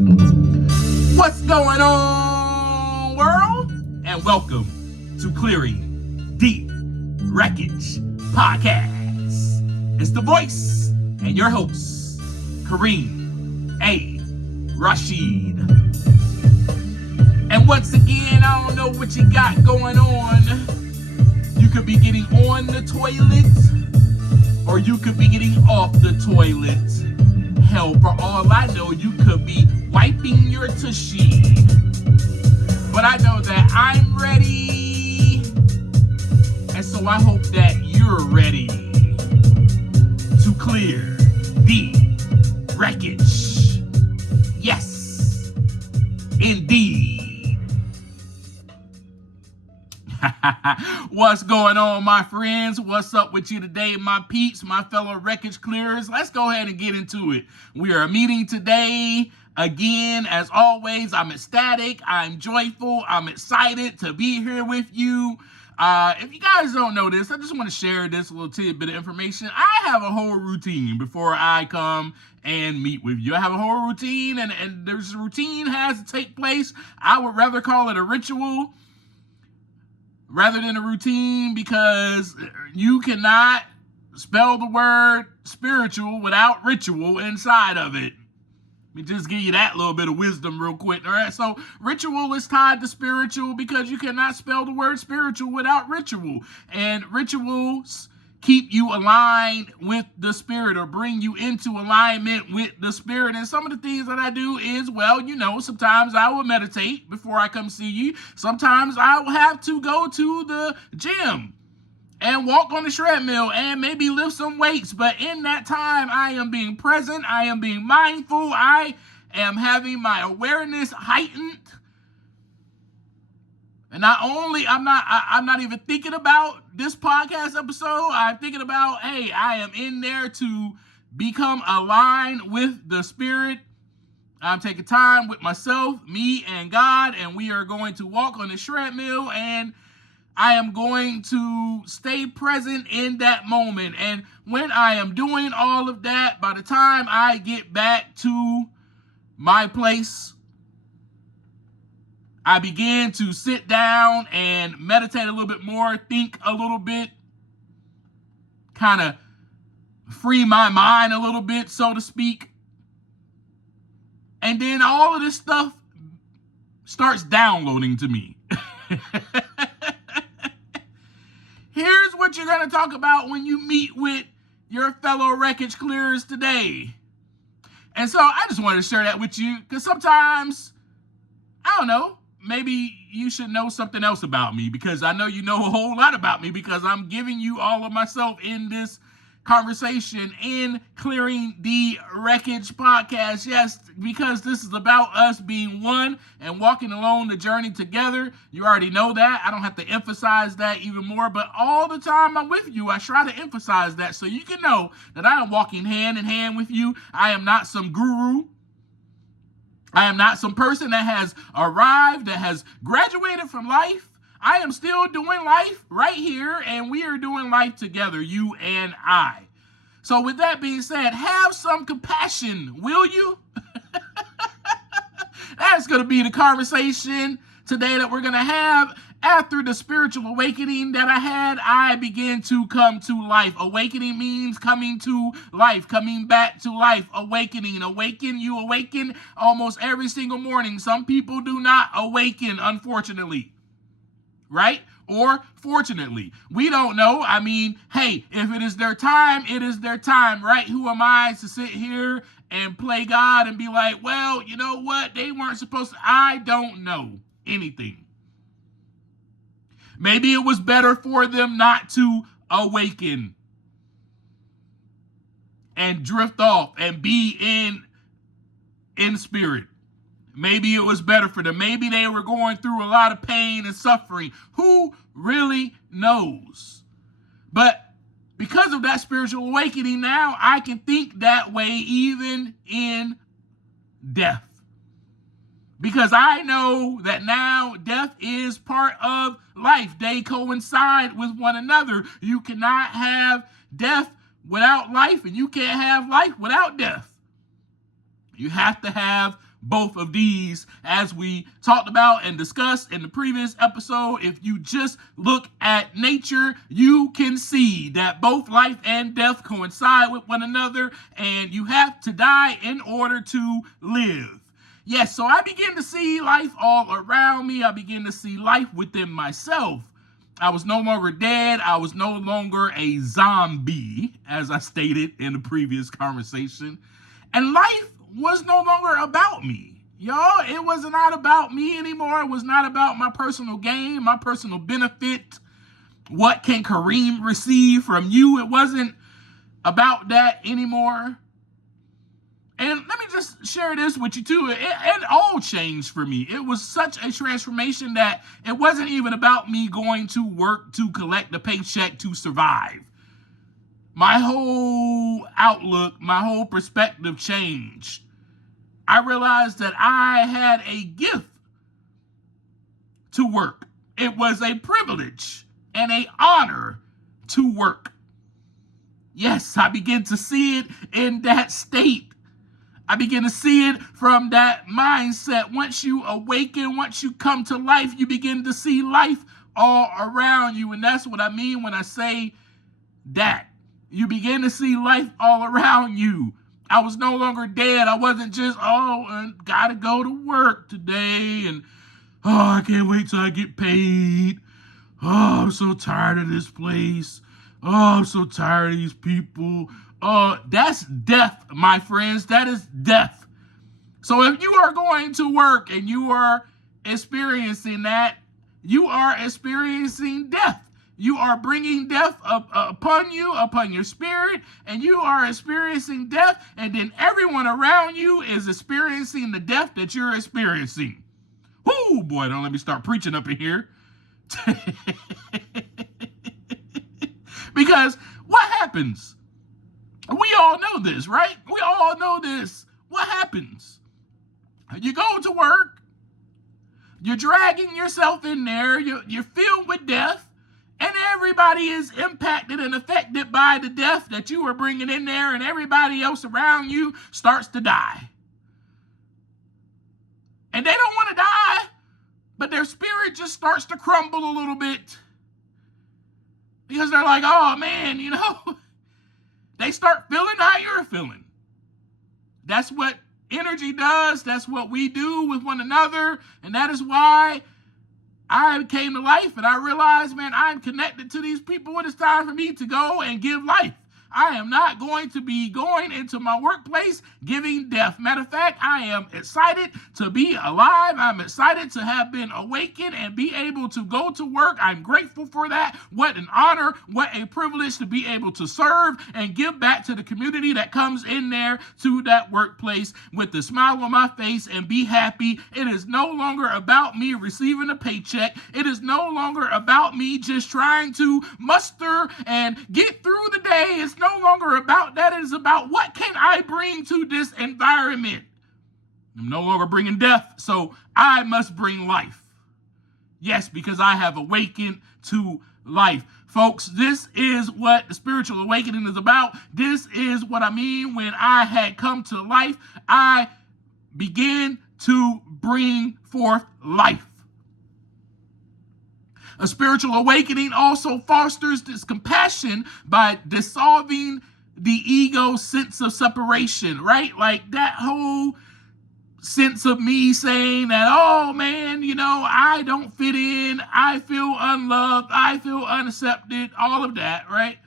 What's going on, world? And welcome to Clearing the Wreckage Podcast. It's the voice and your host, Kareem A. Rashid. And once again, I don't know what you got going on. You could be getting on the toilet, or you could be getting off the toilet. Hell, for all I know, you could be wiping your tushy. But I know that I'm ready, and so I hope that you're ready to clear the wreckage. Yes, indeed. What's going on, my friends? What's up with you today, my peeps, my fellow Wreckage Clearers? Let's go ahead and get into it. We are meeting today. Again, as always, I'm ecstatic, I'm joyful, I'm excited to be here with you. If you guys don't know this, I just want to share this little tidbit of information. I have a whole routine before I come and meet with you. I have a whole routine, and this routine has to take place. I would rather call it a ritual rather than a routine, because you cannot spell the word spiritual without ritual inside of it. Let me just give you that little bit of wisdom real quick, all right? So ritual is tied to spiritual because you cannot spell the word spiritual without ritual. And rituals keep you aligned with the spirit, or bring you into alignment with the spirit. And some of the things that I do is, well, sometimes I will meditate before I come see you. Sometimes I will have to go to the gym and walk on the treadmill and maybe lift some weights. But in that time, I am being present. I am being mindful. I am having my awareness heightened. And not only, I'm not even thinking about this podcast episode. I'm thinking about, hey, I am in there to become aligned with the spirit. I'm taking time with myself, me, and God, and we are going to walk on the treadmill, and I am going to stay present in that moment. And when I am doing all of that, by the time I get back to my place, I begin to sit down and meditate a little bit more, think a little bit, kind of free my mind a little bit, so to speak. And then all of this stuff starts downloading to me. Here's what you're going to talk about when you meet with your fellow Wreckage Clearers today. And so I just wanted to share that with you, because sometimes, I don't know, maybe you should know something else about me, because I know you know a whole lot about me, because I'm giving you all of myself in this conversation in Clearing the Wreckage Podcast. Yes, because this is about us being one and walking along the journey together. You already know that. I don't have to emphasize that even more, but all the time I'm with you, I try to emphasize that so you can know that I am walking hand in hand with you. I am not some guru. I am not some person that has arrived, that has graduated from life. I am still doing life right here, and we are doing life together, you and I. So with that being said, have some compassion, will you? That's going to be the conversation today that we're going to have. After the spiritual awakening that I had, I began to come to life. Awakening means coming to life, coming back to life, awakening. Awaken, you awaken almost every single morning. Some people do not awaken, unfortunately, right? Or fortunately, we don't know. I mean, hey, if it is their time, it is their time, right? Who am I to sit here and play God and be like, well, you know what? They weren't supposed to. I don't know anything. Maybe it was better for them not to awaken and drift off and be in spirit. Maybe it was better for them. Maybe they were going through a lot of pain and suffering. Who really knows? But because of that spiritual awakening, now I can think that way even in death. Because I know that now death is part of life. They coincide with one another. You cannot have death without life, and you can't have life without death. You have to have both of these, as we talked about and discussed in the previous episode. If you just look at nature, you can see that both life and death coincide with one another, and you have to die in order to live. Yes, so I begin to see life all around me. I begin to see life within myself. I was no longer dead. I was no longer a zombie, as I stated in the previous conversation. And life was no longer about me. Y'all, it was not about me anymore. It was not about my personal gain, my personal benefit. What can Kareem receive from you? It wasn't about that anymore. And let me just share this with you too. It all changed for me. It was such a transformation that it wasn't even about me going to work to collect a paycheck to survive. My whole outlook, my whole perspective changed. I realized that I had a gift to work. It was a privilege and an honor to work. Yes, I began to see it in that state. I begin to see it from that mindset. Once you awaken, once you come to life, you begin to see life all around you. And that's what I mean when I say that. You begin to see life all around you. I was no longer dead. I wasn't just, gotta go to work today. And, I can't wait till I get paid. Oh, I'm so tired of this place. Oh, I'm so tired of these people. That's death, my friends. That is death. So if you are going to work and you are experiencing that, you are experiencing death. You are bringing death upon you, upon your spirit, and you are experiencing death, and then everyone around you is experiencing the death that you're experiencing. Whoo, boy, don't let me start preaching up in here. Because what happens? We all know this, right? We all know this. What happens? You go to work, you're dragging yourself in there, you're filled with death, and everybody is impacted and affected by the death that you are bringing in there, and everybody else around you starts to die. And they don't want to die, but their spirit just starts to crumble a little bit. Because they're like, oh man, they start feeling how you're feeling. That's what energy does. That's what we do with one another. And that is why I came to life and I realized, man, I'm connected to these people. It is time for me to go and give life. I am not going to be going into my workplace giving death. Matter of fact, I am excited to be alive. I'm excited to have been awakened and be able to go to work. I'm grateful for that. What an honor, what a privilege to be able to serve and give back to the community that comes in there to that workplace with a smile on my face and be happy. It is no longer about me receiving a paycheck. It is no longer about me just trying to muster and get through the day. It's no longer about that. It is about what can I bring to this environment. I'm no longer bringing death, so I must bring life. Yes, because I have awakened to life. Folks, this is what the spiritual awakening is about. This is what I mean when I had come to life. I began to bring forth life. A spiritual awakening also fosters this compassion by dissolving the ego sense of separation, right? Like that whole sense of me saying that, oh man, I don't fit in, I feel unloved, I feel unaccepted, all of that, right?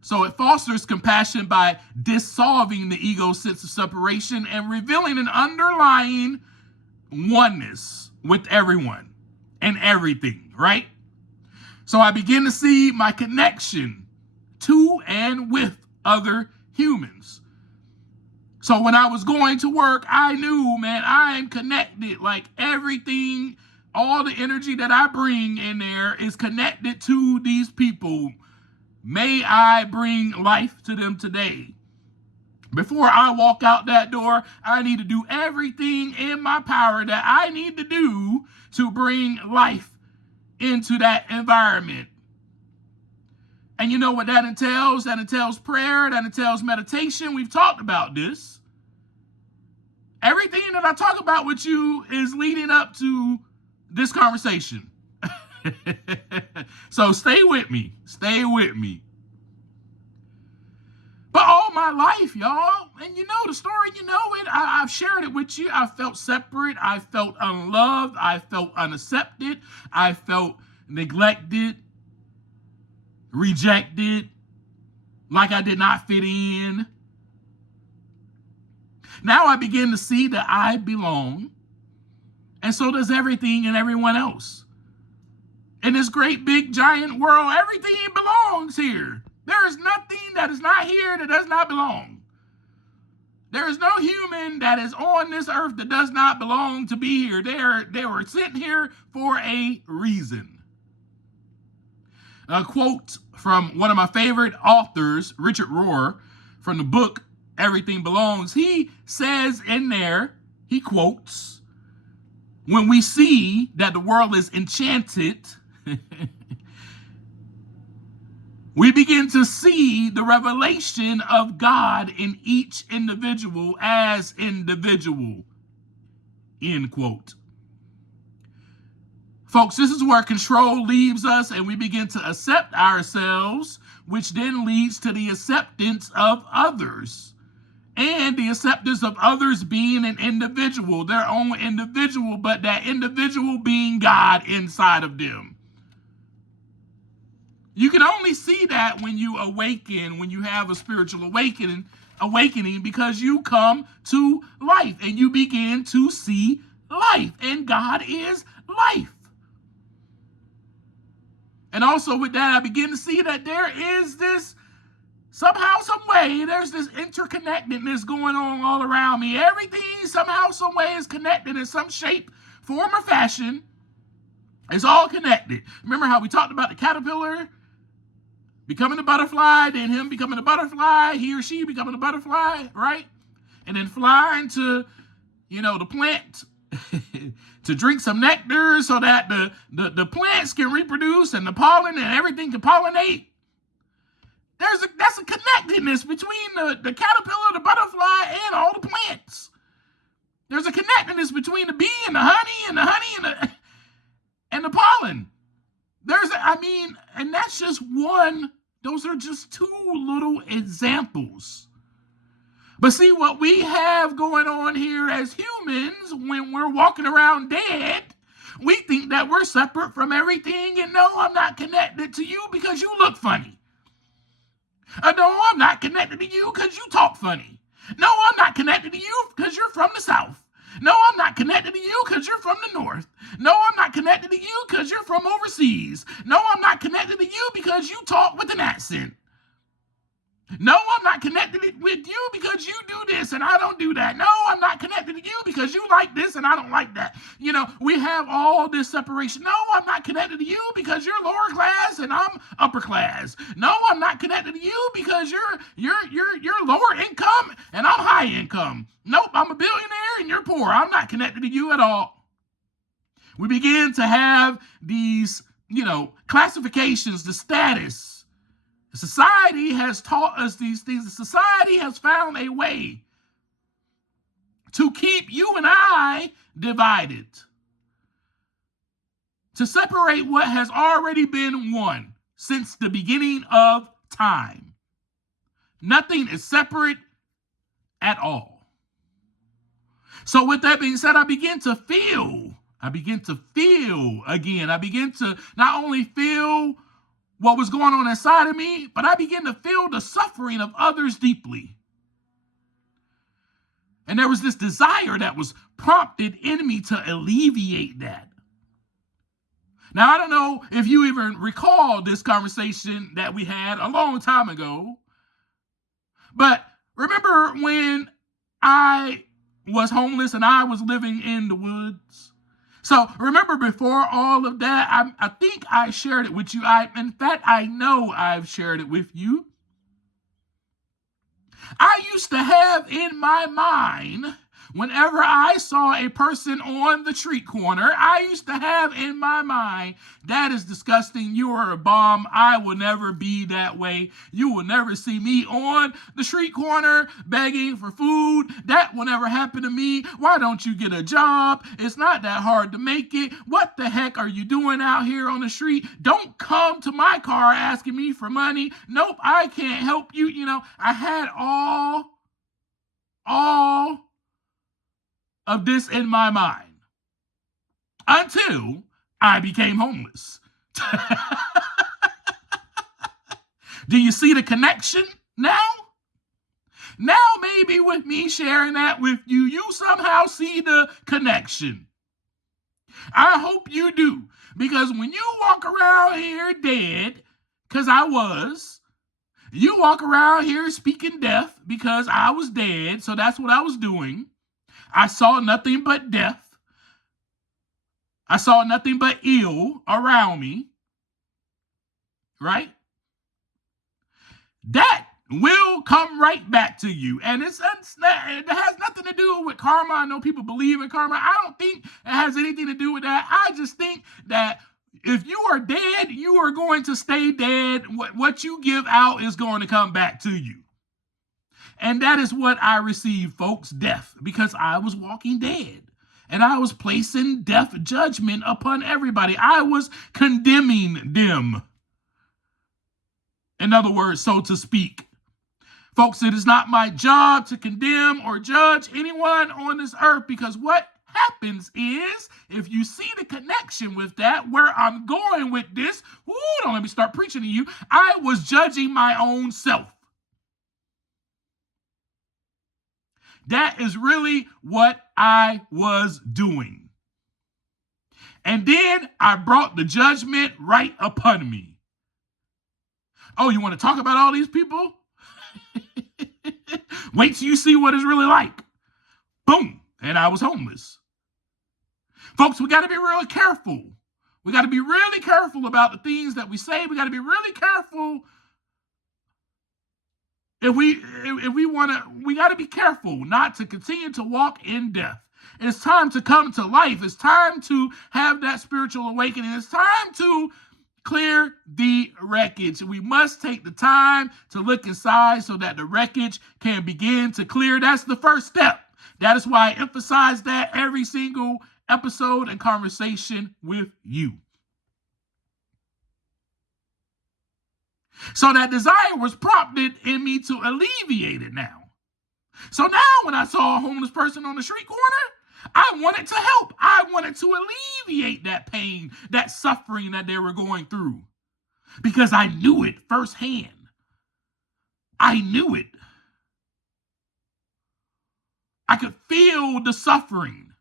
So it fosters compassion by dissolving the ego sense of separation and revealing an underlying oneness with everyone and everything, right? So I begin to see my connection to and with other humans. So when I was going to work, I knew, man, I'm connected. Like everything, all the energy that I bring in there is connected to these people. May I bring life to them today. Before I walk out that door, I need to do everything in my power that I need to do to bring life into that environment. And you know what that entails? That entails prayer, that entails meditation. We've talked about this. Everything that I talk about with you is leading up to this conversation. So stay with me. Stay with me. But all my life, y'all, and you know the story, you know it. I've shared it with you. I felt separate. I felt unloved. I felt unaccepted. I felt neglected, rejected, like I did not fit in. Now I begin to see that I belong, and so does everything and everyone else. In this great, big, giant world, everything belongs here. There is nothing that is not here that does not belong. There is no human that is on this earth that does not belong to be here. They were sent here for a reason. A quote from one of my favorite authors, Richard Rohr, from the book Everything Belongs. He says in there, he quotes, "When we see that the world is enchanted, we begin to see the revelation of God in each individual as individual." End quote. Folks, this is where control leaves us and we begin to accept ourselves, which then leads to the acceptance of others. And the acceptance of others being an individual, their own individual, but that individual being God inside of them. You can only see that when you awaken, when you have a spiritual awakening, because you come to life and you begin to see life, and God is life. And also with that, I begin to see that there is this, somehow, some way, there's this interconnectedness going on all around me. Everything somehow, some way is connected in some shape, form, or fashion. It's all connected. Remember how we talked about the caterpillar becoming a butterfly, then him becoming a butterfly, he or she becoming a butterfly, right? And then flying to, the plant to drink some nectar so that the plants can reproduce and the pollen and everything can pollinate. That's a connectedness between the caterpillar, the butterfly, and all the plants. There's a connectedness between the bee and the honey and the pollen. And that's just one. Those are just two little examples. But see, what we have going on here as humans, when we're walking around dead, we think that we're separate from everything. And no, I'm not connected to you because you look funny. No, I'm not connected to you because you talk funny. No, I'm not connected to you because you're from the South. No, I'm not connected to you because you're from the North. No, I'm not connected to you because you're from overseas. No, I'm not connected to you because you talk with an accent. No, I'm not connected with you because you do this and I don't do that. No, I'm not connected to you because you like this and I don't like that. We have all this separation. No, I'm not connected to you because you're lower class and I'm upper class. No, I'm not connected to you because you're lower income and I'm high income. Nope, I'm a billionaire and you're poor. I'm not connected to you at all. We begin to have these, classifications, the status. Society has taught us these things. Society has found a way to keep you and I divided, to separate what has already been one since the beginning of time. Nothing is separate at all. So with that being said, I begin to feel again. I begin to not only feel what was going on inside of me, but I began to feel the suffering of others deeply. And there was this desire that was prompted in me to alleviate that. Now, I don't know if you even recall this conversation that we had a long time ago, but remember when I was homeless and I was living in the woods? So remember, before all of that, I think I shared it with you. In fact, I know I've shared it with you. I used to have in my mind Whenever I saw a person on the street corner, I used to have in my mind, that is disgusting. You are a bum. I will never be that way. You will never see me on the street corner begging for food. That will never happen to me. Why don't you get a job? It's not that hard to make it. What the heck are you doing out here on the street? Don't come to my car asking me for money. Nope, I can't help you. I had all of this in my mind until I became homeless. Do you see the connection now? Now maybe with me sharing that with you, you somehow see the connection. I hope you do, because when you walk around here dead, because I was, you walk around here speaking death because I was dead, so that's what I was doing. I saw nothing but death. I saw nothing but ill around me, right? That will come right back to you. And it has nothing to do with karma. I know people believe in karma. I don't think it has anything to do with that. I just think that if you are dead, you are going to stay dead. What you give out is going to come back to you. And that is what I received, folks, death, because I was walking dead. And I was placing death judgment upon everybody. I was condemning them. In other words, so to speak. Folks, it is not my job to condemn or judge anyone on this earth, because what happens is, if you see the connection with that, where I'm going with this, don't let me start preaching to you. I was judging my own self. That is really what I was doing. And then I brought the judgment right upon me. Oh, you want to talk about all these people? Wait till you see what it's really like. Boom. And I was homeless. Folks, we got to be really careful. We got to be really careful about the things that we say. We got to be really careful. We got to be careful not to continue to walk in death. It's time to come to life. It's time to have that spiritual awakening. It's time to clear the wreckage. We must take the time to look inside so that the wreckage can begin to clear. That's the first step. That is why I emphasize that every single episode and conversation with you. So that desire was prompted in me to alleviate it now. So now when I saw a homeless person on the street corner, I wanted to help. I wanted to alleviate that pain, that suffering that they were going through, because I knew it firsthand. I knew it. I could feel the suffering.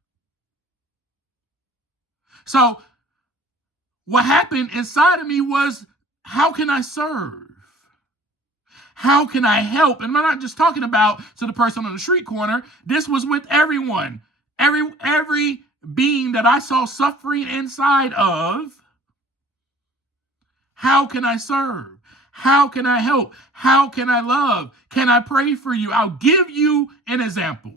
So what happened inside of me was, how can I serve? How can I help? And I'm not just talking about to the person on the street corner. This was with everyone. Every being that I saw suffering inside of. How can I serve? How can I help? How can I love? Can I pray for you? I'll give you an example.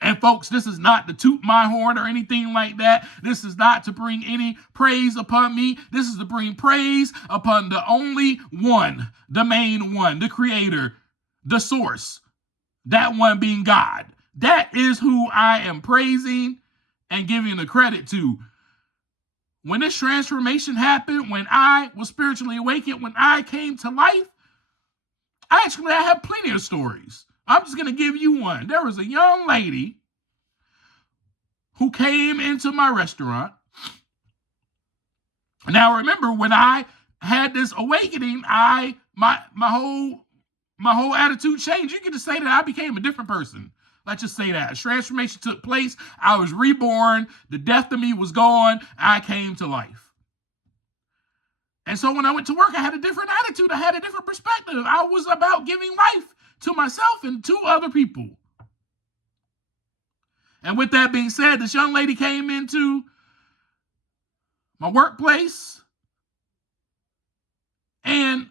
And folks, this is not to toot my horn or anything like that. This is not to bring any praise upon me. This is to bring praise upon the only one, the main one, the creator, the source, that one being God. That is who I am praising and giving the credit to. When this transformation happened, when I was spiritually awakened, when I came to life, I have plenty of stories. I'm just going to give you one. There was a young lady who came into my restaurant. Now, remember, when I had this awakening, my whole attitude changed. You get to say that I became a different person. Let's just say that. A transformation took place. I was reborn. The death of me was gone. I came to life. And so when I went to work, I had a different attitude. I had a different perspective. I was about giving life to myself and to other people. And with that being said, this young lady came into my workplace, and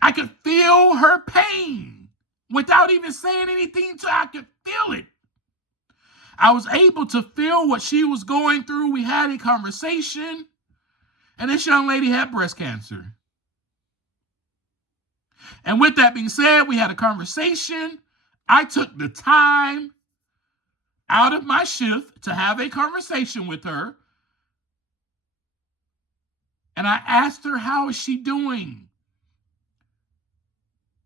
I could feel her pain without even saying anything to her. I could feel it. I was able to feel what she was going through. We had a conversation, and this young lady had breast cancer. And with that being said, we had a conversation. I took the time out of my shift to have a conversation with her. And I asked her, how is she doing?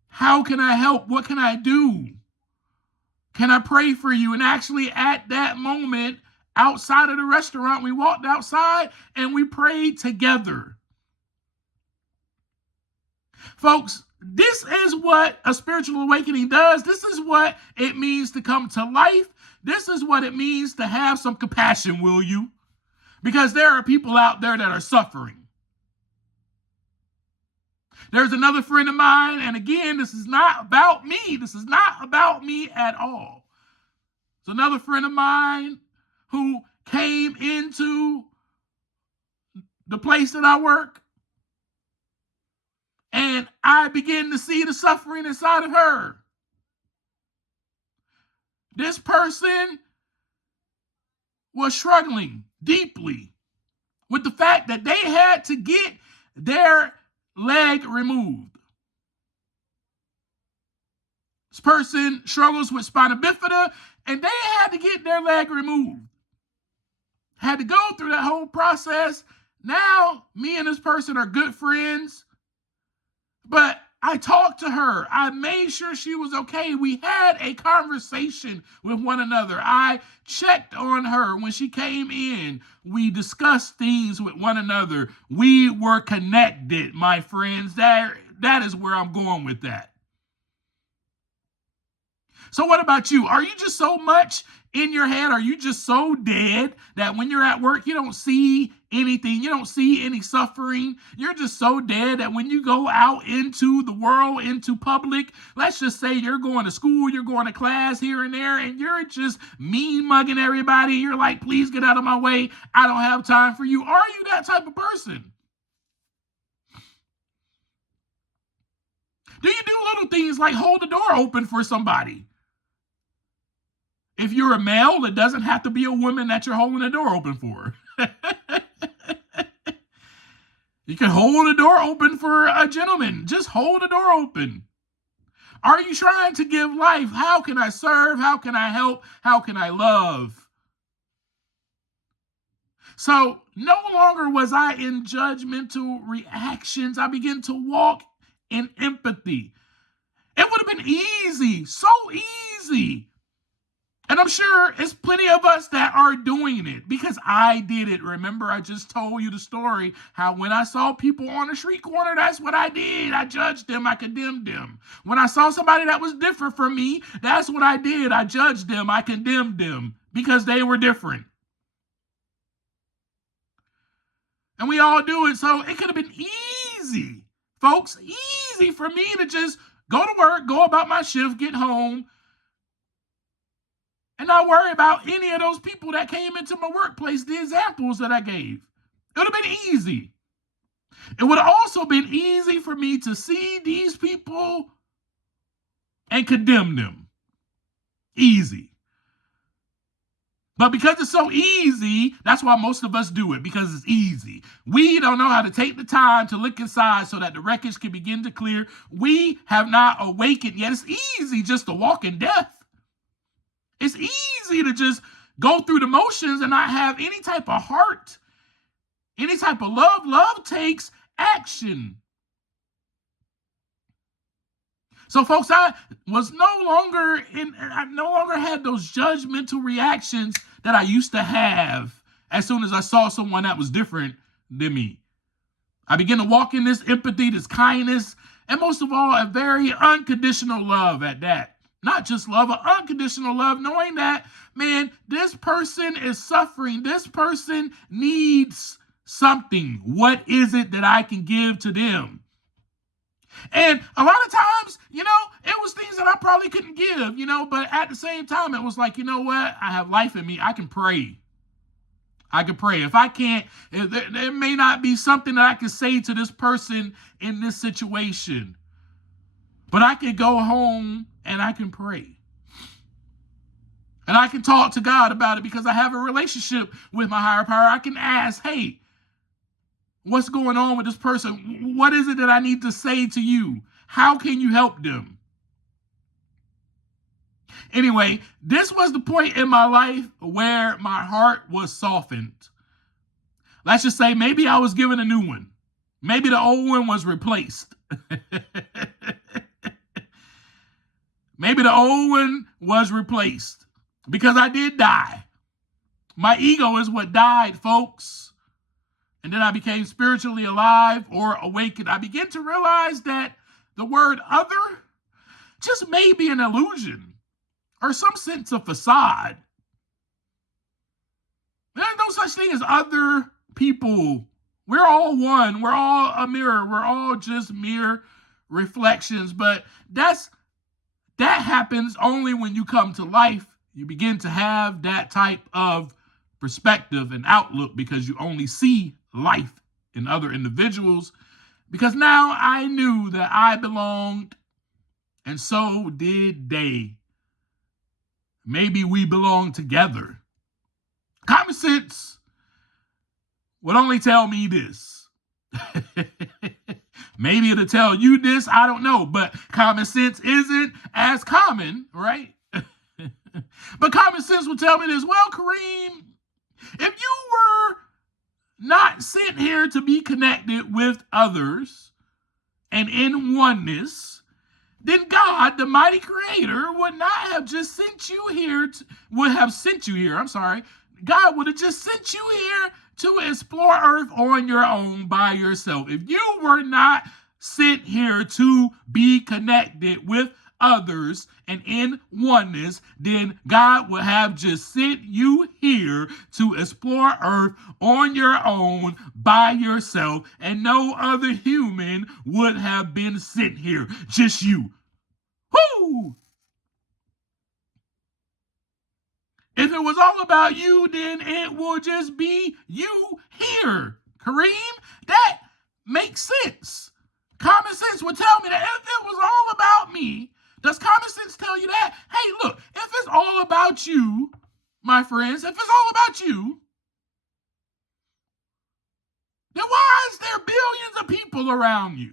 How can I help? What can I do? Can I pray for you? And actually at that moment, outside of the restaurant, we walked outside and we prayed together. Folks, this is what a spiritual awakening does. This is what it means to come to life. This is what it means to have some compassion, will you? Because there are people out there that are suffering. There's another friend of mine, and again, this is not about me. This is not about me at all. It's another friend of mine who came into the place that I work, and I began to see the suffering inside of her. This person was struggling deeply with the fact that they had to get their leg removed. This person struggles with spina bifida, and they had to get their leg removed. Had to go through that whole process. Now, me and this person are good friends, but I talked to her. I made sure she was okay. We had a conversation with one another. I checked on her when she came in. We discussed things with one another. We were connected, my friends. That is where I'm going with that. So what about you? Are you just so much in your head? Are you just so dead that when you're at work, you don't see anything? You don't see any suffering? You're just so dead that when you go out into the world, into public, let's just say you're going to school, you're going to class here and there, and you're just mean mugging everybody. You're like, please get out of my way. I don't have time for you. Are you that type of person? Do you do little things like hold the door open for somebody? If you're a male, it doesn't have to be a woman that you're holding the door open for. You can hold the door open for a gentleman. Just hold the door open. Are you trying to give life? How can I serve? How can I help? How can I love? So no longer was I in judgmental reactions. I began to walk in empathy. It would have been easy, so easy. And I'm sure it's plenty of us that are doing it because I did it. Remember, I just told you the story how when I saw people on the street corner, that's what I did. I judged them. I condemned them. When I saw somebody that was different from me, that's what I did. I judged them. I condemned them because they were different. And we all do it. So it could have been easy, folks, easy for me to just go to work, go about my shift, get home, and not worry about any of those people that came into my workplace, the examples that I gave. It would have been easy. It would have also been easy for me to see these people and condemn them. Easy. But because it's so easy, that's why most of us do it, because it's easy. We don't know how to take the time to look inside so that the wreckage can begin to clear. We have not awakened yet. It's easy just to walk in death. It's easy to just go through the motions and not have any type of heart, any type of love. Love takes action. So, folks, I no longer had those judgmental reactions that I used to have as soon as I saw someone that was different than me. I began to walk in this empathy, this kindness, and most of all, a very unconditional love at that. Not just love, but unconditional love, knowing that, man, this person is suffering. This person needs something. What is it that I can give to them? And a lot of times, it was things that I probably couldn't give, but at the same time, it was like, you know what? I have life in me. I can pray. I can pray. If I can't, there may not be something that I can say to this person in this situation. But I could go home and and I can pray. And I can talk to God about it because I have a relationship with my higher power. I can ask, hey, what's going on with this person? What is it that I need to say to you? How can you help them? Anyway, this was the point in my life where my heart was softened. Let's just say maybe I was given a new one. Maybe the old one was replaced. Maybe the old one was replaced because I did die. My ego is what died, folks. And then I became spiritually alive or awakened. I began to realize that the word other just may be an illusion or some sense of facade. There's no such thing as other people. We're all one. We're all a mirror. We're all just mere reflections. But that happens only when you come to life. You begin to have that type of perspective and outlook because you only see life in other individuals. Because now I knew that I belonged, and so did they. Maybe we belong together. Common sense would only tell me this. Maybe it'll tell you this, I don't know, but common sense isn't as common, right? But common sense will tell me this. Well, Kareem, if you were not sent here to be connected with others and in oneness, then God, the mighty creator, would not have just sent you here, God would have just sent you here to explore Earth on your own by yourself. If you were not sent here to be connected with others and in oneness, then God would have just sent you here to explore Earth on your own by yourself, and no other human would have been sent here. Just you. Whoo! If it was all about you, then it will just be you here. Kareem, that makes sense. Common sense would tell me that if it was all about me, does common sense tell you that? Hey, look, if it's all about you, my friends, if it's all about you, then why is there billions of people around you?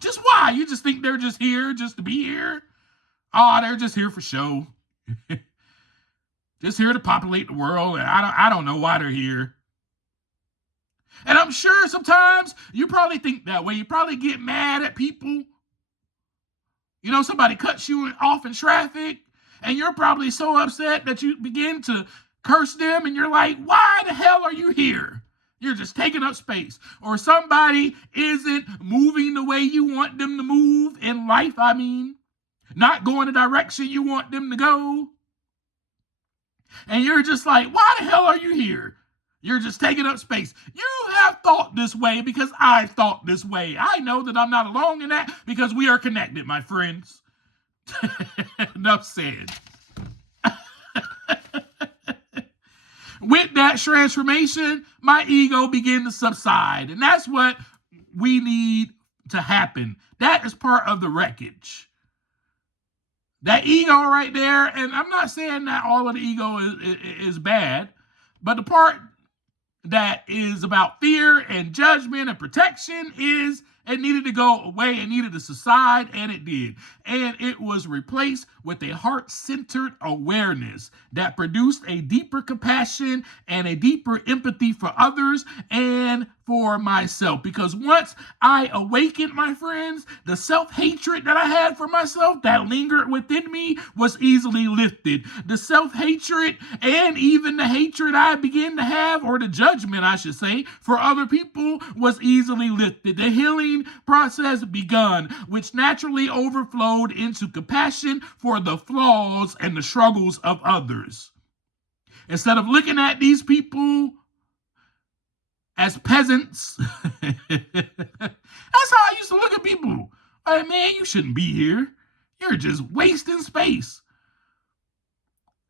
Just why? You just think they're just here just to be here? Oh, they're just here for show. Just here to populate the world, and I don't know why they're here. And I'm sure sometimes you probably think that way. You probably get mad at people. You know, somebody cuts you off in traffic, and you're probably so upset that you begin to curse them, and you're like, why the hell are you here? You're just taking up space. Or somebody isn't moving the way you want them to move in life, not going the direction you want them to go. And you're just like, why the hell are you here? You're just taking up space. You have thought this way because I thought this way. I know that I'm not alone in that because we are connected, my friends. Enough said. With that transformation, my ego began to subside. And that's what we need to happen. That is part of the wreckage. That ego right there, and I'm not saying that all of the ego is bad, but the part that is about fear and judgment and protection it needed to go away. It needed to subside, and it did. And it was replaced with a heart-centered awareness that produced a deeper compassion and a deeper empathy for others and for myself. Because once I awakened, my friends, the self-hatred that I had for myself that lingered within me was easily lifted. The self-hatred and even the hatred I began to have, or the judgment, I should say, for other people was easily lifted. The healing process begun, which naturally overflowed into compassion for the flaws and the struggles of others. Instead of looking at these people as peasants, that's how I used to look at people. Like, man, you shouldn't be here. You're just wasting space.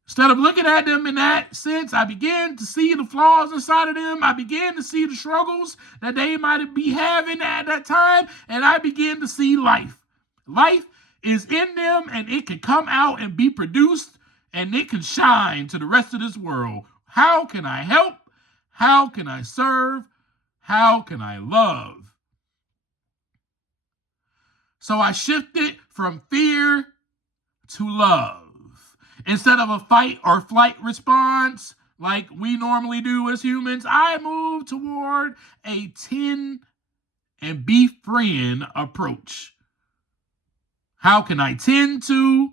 Instead of looking at them in that sense, I began to see the flaws inside of them. I began to see the struggles that they might be having at that time. And I began to see life. Life is in them and it can come out and be produced and it can shine to the rest of this world. How can I help? How can I serve? How can I love? So I shifted from fear to love. Instead of a fight or flight response like we normally do as humans, I moved toward a tend and befriend approach. How can I tend to?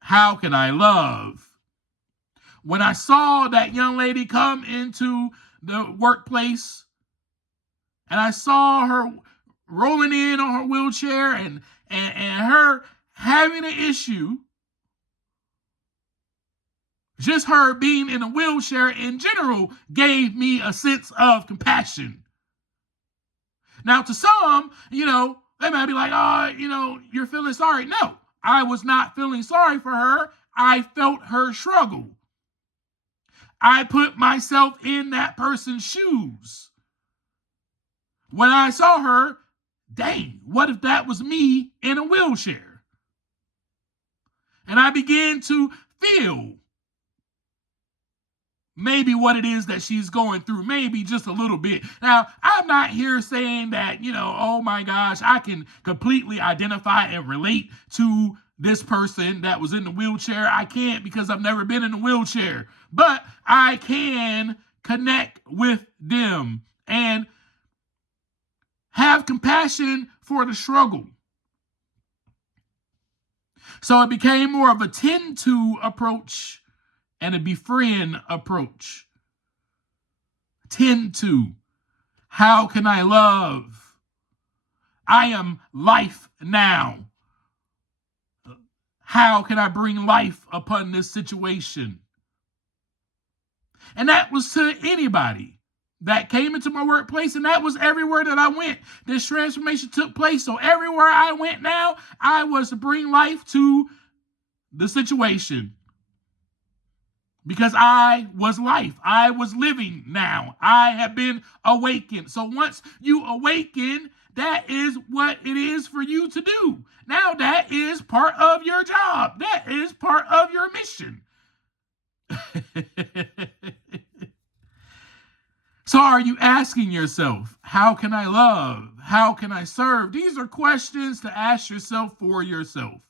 How can I love? When I saw that young lady come into the workplace and I saw her rolling in on her wheelchair and her having an issue, just her being in a wheelchair in general gave me a sense of compassion. Now, to some, they might be like, oh, you're feeling sorry. No, I was not feeling sorry for her. I felt her struggle. I put myself in that person's shoes. When I saw her, dang, what if that was me in a wheelchair? And I began to feel maybe what it is that she's going through, maybe just a little bit. Now, I'm not here saying that, oh my gosh, I can completely identify and relate to this person that was in the wheelchair. I can't, because I've never been in a wheelchair, but I can connect with them and have compassion for the struggle. So it became more of a tend to approach and a befriend approach. Tend to. How can I love? I am life now. How can I bring life upon this situation? And that was to anybody that came into my workplace, and that was everywhere that I went. This transformation took place. So everywhere I went now, I was to bring life to the situation. Because I was life. I was living now. I have been awakened. So once you awaken, that is what it is for you to do. Now that is part of your job. That is part of your mission. So are you asking yourself, how can I love? How can I serve? These are questions to ask yourself for yourself.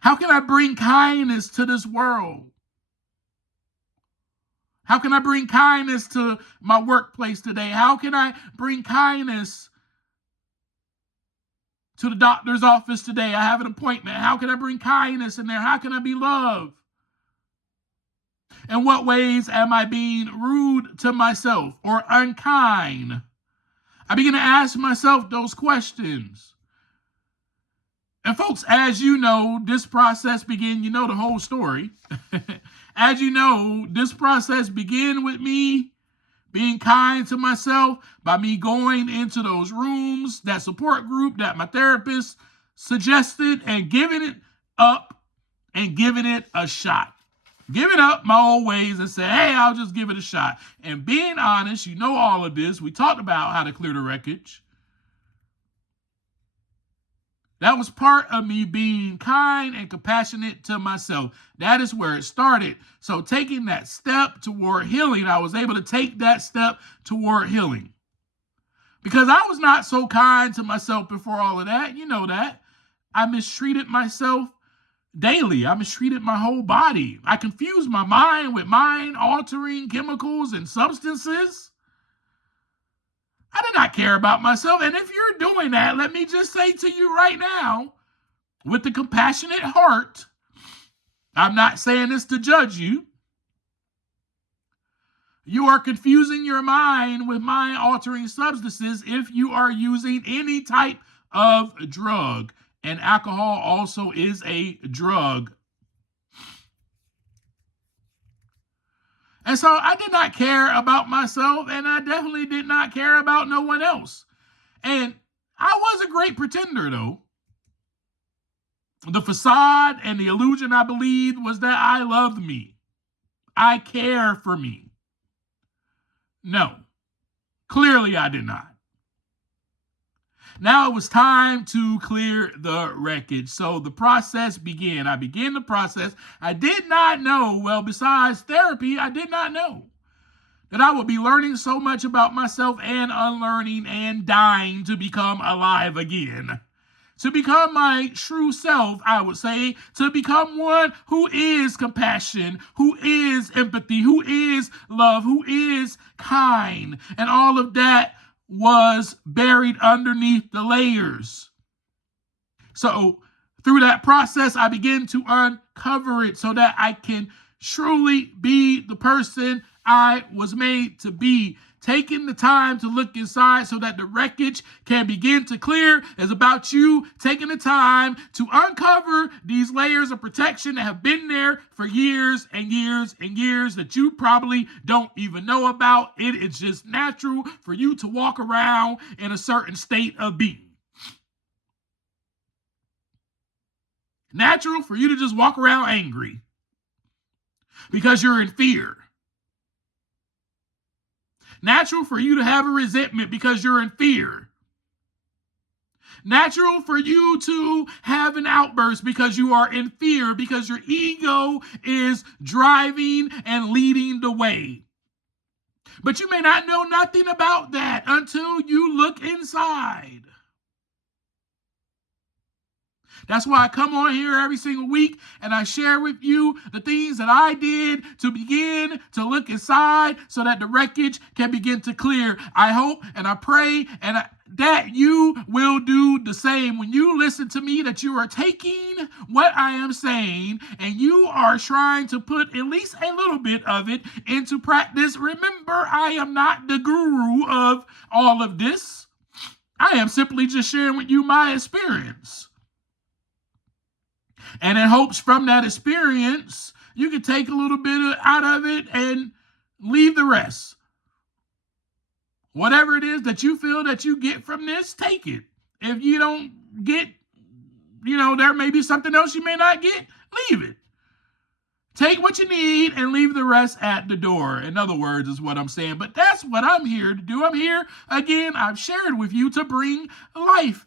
How can I bring kindness to this world? How can I bring kindness to my workplace today? How can I bring kindness to the doctor's office today? I have an appointment. How can I bring kindness in there? How can I be love? In what ways am I being rude to myself or unkind? I begin to ask myself those questions. And folks, as you know, this process began, you know the whole story. As you know, this process began with me being kind to myself by me going into those rooms, that support group that my therapist suggested, and giving it up and giving it a shot. Giving up my old ways and say, hey, I'll just give it a shot. And being honest, you know all of this. We talked about how to clear the wreckage. That was part of me being kind and compassionate to myself. That is where it started. So taking that step toward healing, I was able to take that step toward healing. Because I was not so kind to myself before all of that. You know that. I mistreated myself daily. I mistreated my whole body. I confused my mind with mind-altering chemicals and substances. I did not care about myself. And if you're doing that, let me just say to you right now, with the compassionate heart, I'm not saying this to judge you. You are confusing your mind with mind-altering substances if you are using any type of drug. And alcohol also is a drug. And so I did not care about myself, and I definitely did not care about no one else. And I was a great pretender, though. The facade and the illusion, I believed, was that I loved me. I care for me. No, clearly I did not. Now it was time to clear the wreckage. So the process began. I began the process. I did not know, well, besides therapy, I did not know that I would be learning so much about myself and unlearning and dying to become alive again. To become my true self, I would say, to become one who is compassion, who is empathy, who is love, who is kind. And all of that was buried underneath the layers. So through that process, I begin to uncover it so that I can truly be the person I was made to be. Taking the time to look inside so that the wreckage can begin to clear is about you taking the time to uncover these layers of protection that have been there for years and years and years that you probably don't even know about. It is just natural for you to walk around in a certain state of being. Natural for you to just walk around angry because you're in fear. Natural for you to have a resentment because you're in fear. Natural for you to have an outburst because you are in fear, because your ego is driving and leading the way. But you may not know nothing about that until you look inside. That's why I come on here every single week and I share with you the things that I did to begin to look inside so that the wreckage can begin to clear. I hope and I pray that you will do the same. When you listen to me, that you are taking what I am saying and you are trying to put at least a little bit of it into practice. Remember, I am not the guru of all of this. I am simply just sharing with you my experience. And in hopes from that experience, you can take a little bit out of it and leave the rest. Whatever it is that you feel that you get from this, take it. If you don't get, there may be something else you may not get, leave it. Take what you need and leave the rest at the door. In other words, is what I'm saying. But that's what I'm here to do. I'm here, again, I've shared with you to bring life.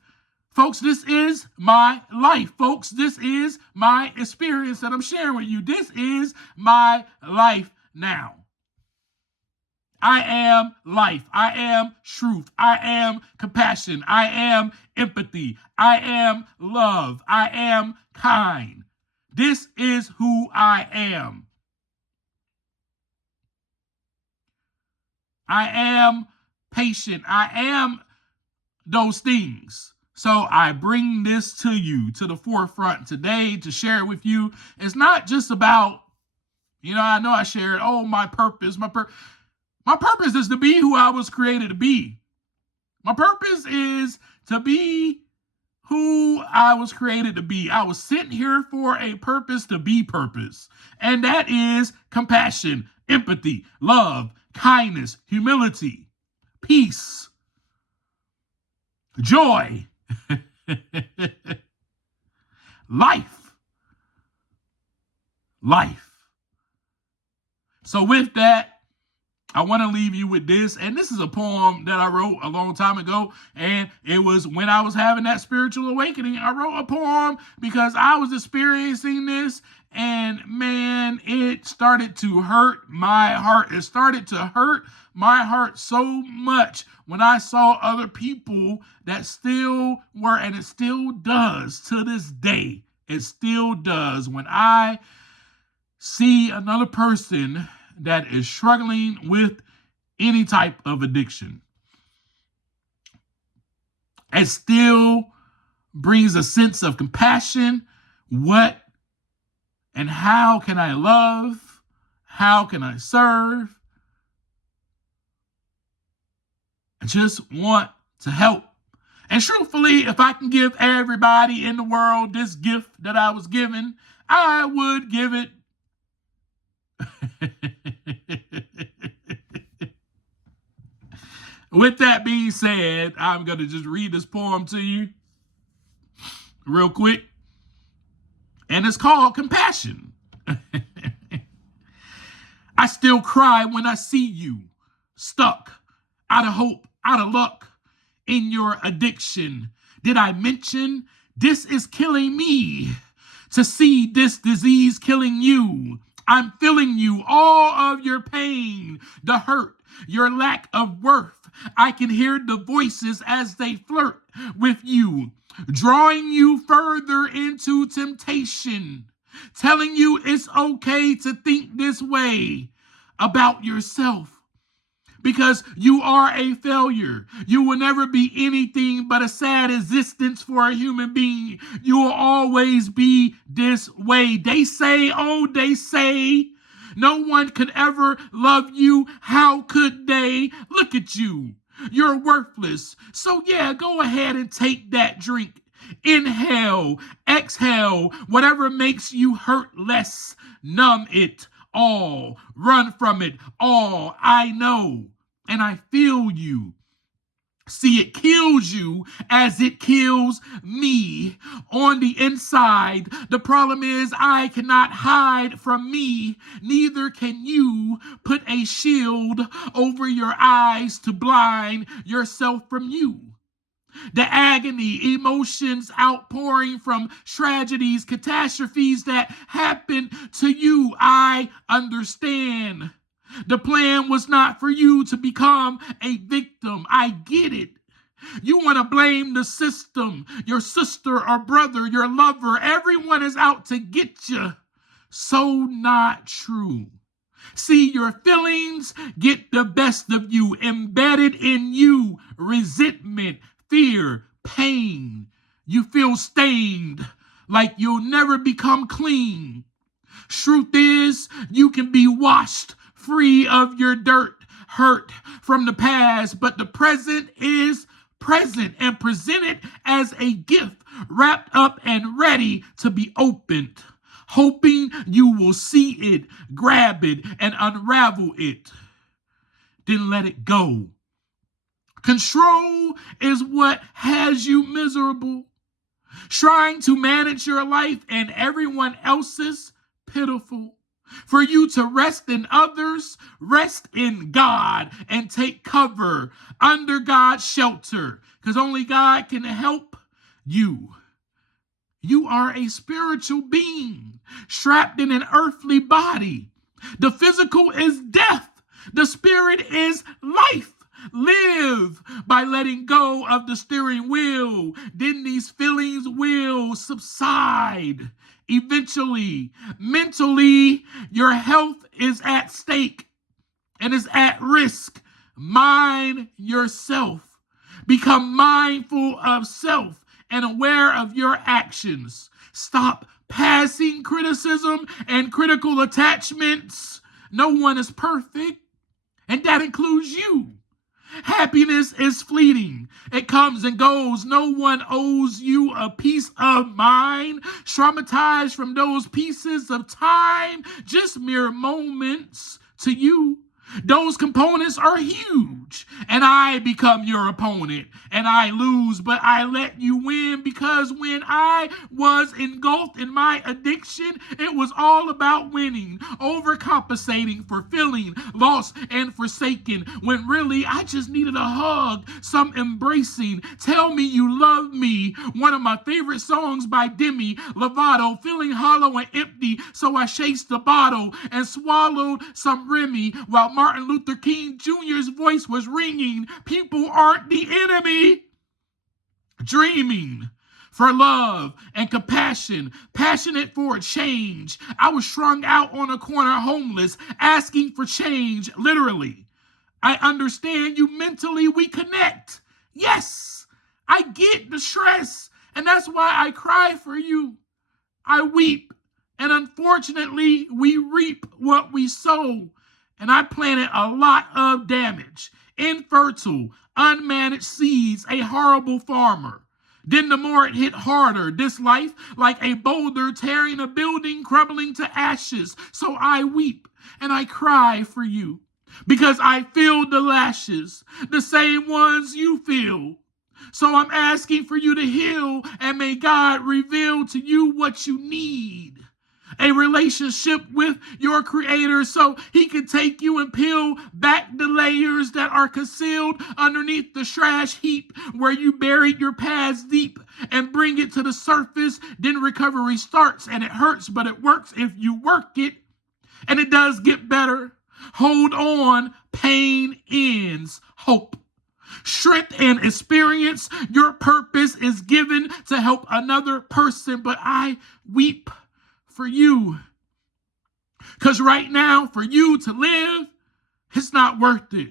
Folks, this is my life. Folks, this is my experience that I'm sharing with you. This is my life now. I am life. I am truth. I am compassion. I am empathy. I am love. I am kind. This is who I am. I am patient. I am those things. So I bring this to you, to the forefront today to share it with you. It's not just about, I know I shared, my purpose. My purpose is to be who I was created to be. My purpose is to be who I was created to be. I was sent here for a purpose to be purpose. And that is compassion, empathy, love, kindness, humility, peace, joy. Life. So with that, I want to leave you with this. And this is a poem that I wrote a long time ago. And it was when I was having that spiritual awakening. I wrote a poem because I was experiencing this. And man, it started to hurt my heart. It started to hurt my heart so much when I saw other people that still were, and it still does to this day. It still does. When I see another person that is struggling with any type of addiction, it still brings a sense of compassion. What and how can I love? How can I serve? I just want to help. And truthfully, if I can give everybody in the world this gift that I was given, I would give it. With that being said, I'm going to just read this poem to you real quick. And it's called Compassion. I still cry when I see you, stuck, out of hope, out of luck, in your addiction. Did I mention this is killing me to see this disease killing you? I'm feeling you, all of your pain, the hurt, your lack of worth. I can hear the voices as they flirt with you, drawing you further into temptation, telling you it's okay to think this way about yourself because you are a failure. You will never be anything but a sad existence for a human being. You will always be this way. They say, oh, they say, no one could ever love you. How could they? Look at you. You're worthless. So yeah, go ahead and take that drink. Inhale, exhale, whatever makes you hurt less. Numb it all. Run from it all. I know and I feel you. See, it kills you as it kills me on the inside. The problem is I cannot hide from me. Neither can you put a shield over your eyes to blind yourself from you. The agony, emotions outpouring from tragedies, catastrophes that happen to you, I understand. The plan was not for you to become a victim. I get it. You want to blame the system, your sister or brother, your lover. Everyone is out to get you. So not true. See, your feelings get the best of you, embedded in you, resentment, fear, pain. You feel stained, like you'll never become clean. Truth is, you can be washed free of your dirt, hurt from the past, but the present is present and presented as a gift, wrapped up and ready to be opened, hoping you will see it, grab it, and unravel it. Then let it go. Control is what has you miserable, trying to manage your life and everyone else's pitiful. For you to rest in others, rest in God and take cover under God's shelter, because only God can help you. You are a spiritual being trapped in an earthly body. The physical is death. The spirit is life. Live by letting go of the steering wheel. Then these feelings will subside. Eventually, mentally, your health is at stake and is at risk. Mind yourself. Become mindful of self and aware of your actions. Stop passing criticism and critical attachments. No one is perfect, and that includes you. Happiness is fleeting. It comes and goes. No one owes you a piece of mind. Traumatized from those pieces of time, just mere moments to you. Those components are huge, and I become your opponent, and I lose, but I let you win, because when I was engulfed in my addiction, it was all about winning, overcompensating for feeling lost and forsaken, when really I just needed a hug, some embracing. Tell me you love me, one of my favorite songs by Demi Lovato, feeling hollow and empty, so I chased the bottle and swallowed some Remy, while Martin Luther King Jr.'s voice was ringing. People aren't the enemy. Dreaming for love and compassion, passionate for a change. I was strung out on a corner, homeless, asking for change, literally. I understand you mentally, we connect. Yes, I get the stress, and that's why I cry for you. I weep, and unfortunately, we reap what we sow. And I planted a lot of damage. Infertile, unmanaged seeds, a horrible farmer. Then the more it hit harder, this life, like a boulder tearing a building, crumbling to ashes. So I weep and I cry for you, because I feel the lashes, the same ones you feel. So I'm asking for you to heal, and may God reveal to you what you need. a relationship with your creator so he can take you and peel back the layers that are concealed underneath the trash heap where you buried your past deep and bring it to the surface. Then recovery starts, and it hurts, but it works if you work it, and it does get better. Hold on, pain ends hope. Strength and experience, your purpose is given to help another person, but I weep for you. Because right now, for you to live, it's not worth it.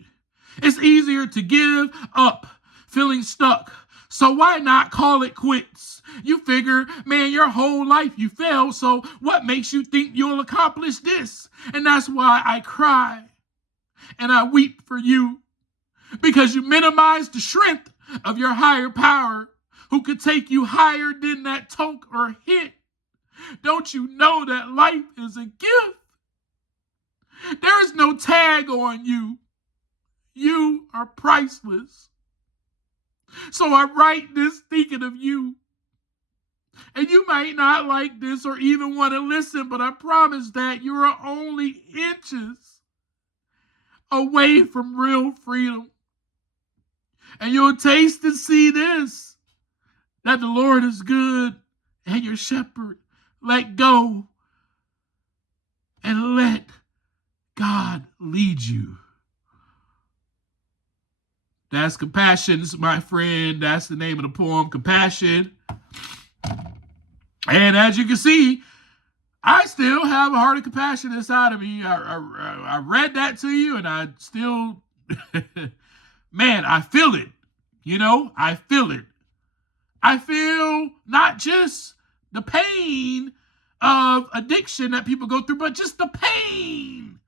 It's easier to give up, feeling stuck. So why not call it quits? You figure, man, your whole life you failed, so what makes you think you'll accomplish this? And that's why I cry and I weep for you. Because you minimize the strength of your higher power who could take you higher than that toke or hit. Don't you know that life is a gift? There is no tag on you. You are priceless. So I write this thinking of you. And you might not like this or even want to listen, but I promise that you are only inches away from real freedom. And you'll taste and see this, that the Lord is good and your shepherd. Let go and let God lead you. That's Compassions, my friend. That's the name of the poem, Compassion. And as you can see, I still have a heart of compassion inside of me. I read that to you, and I still, man, I feel it. You know, I feel it. I feel not just the pain of addiction that people go through, but just the pain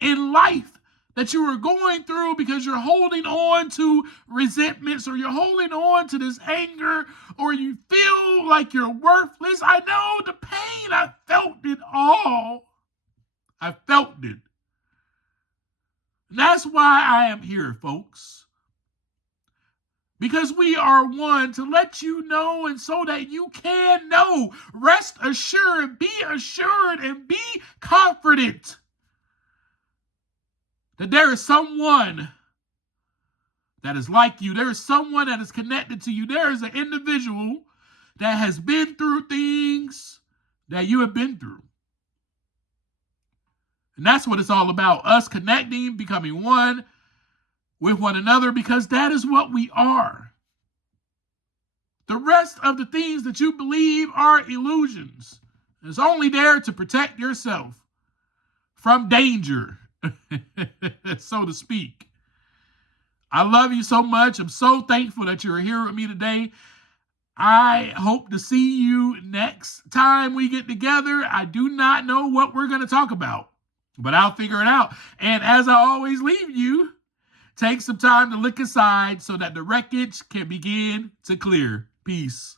in life that you are going through because you're holding on to resentments, or you're holding on to this anger, or you feel like you're worthless. I know the pain. I felt it all. I felt it. That's why I am here, folks. Because we are one to let you know, and so that you can know. Rest assured, be assured, and be confident that there is someone that is like you. There is someone that is connected to you. There is an individual that has been through things that you have been through. And that's what it's all about. Us connecting, becoming one with one another, because that is what we are. The rest of the things that you believe are illusions. It's only there to protect yourself from danger, so to speak. I love you so much. I'm so thankful that you're here with me today. I hope to see you next time we get together. I do not know what we're going to talk about, but I'll figure it out. And as I always leave you, take some time to look aside so that the wreckage can begin to clear. Peace.